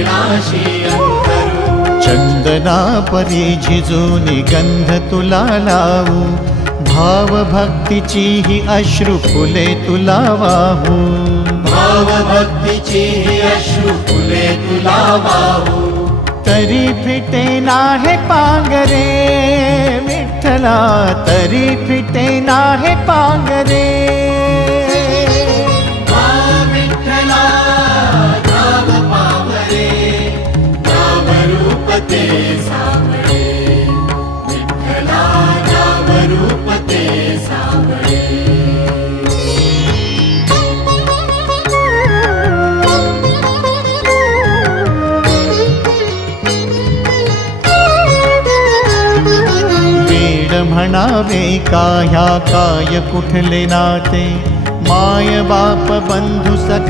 चरणाशी अंतरू। चंदना परी झिजूनी गंध तुला लावू, भाव भक्तीची ही अश्रु फुले तुला वाहू। भाव भक्तीची ही अश्रु फुले तुला वाहू। तरी फिटे नाहे पांगरे विठ्ठला, तरी फिटे नाहे पांगरे। विठ्ठला नाम पावरे, नाम रूप ते सावळे। विठ्ठला नाम रूप ते सावळे। म्हणावे का ह्या काय कुठले नाते, माय बाप बंधू सखा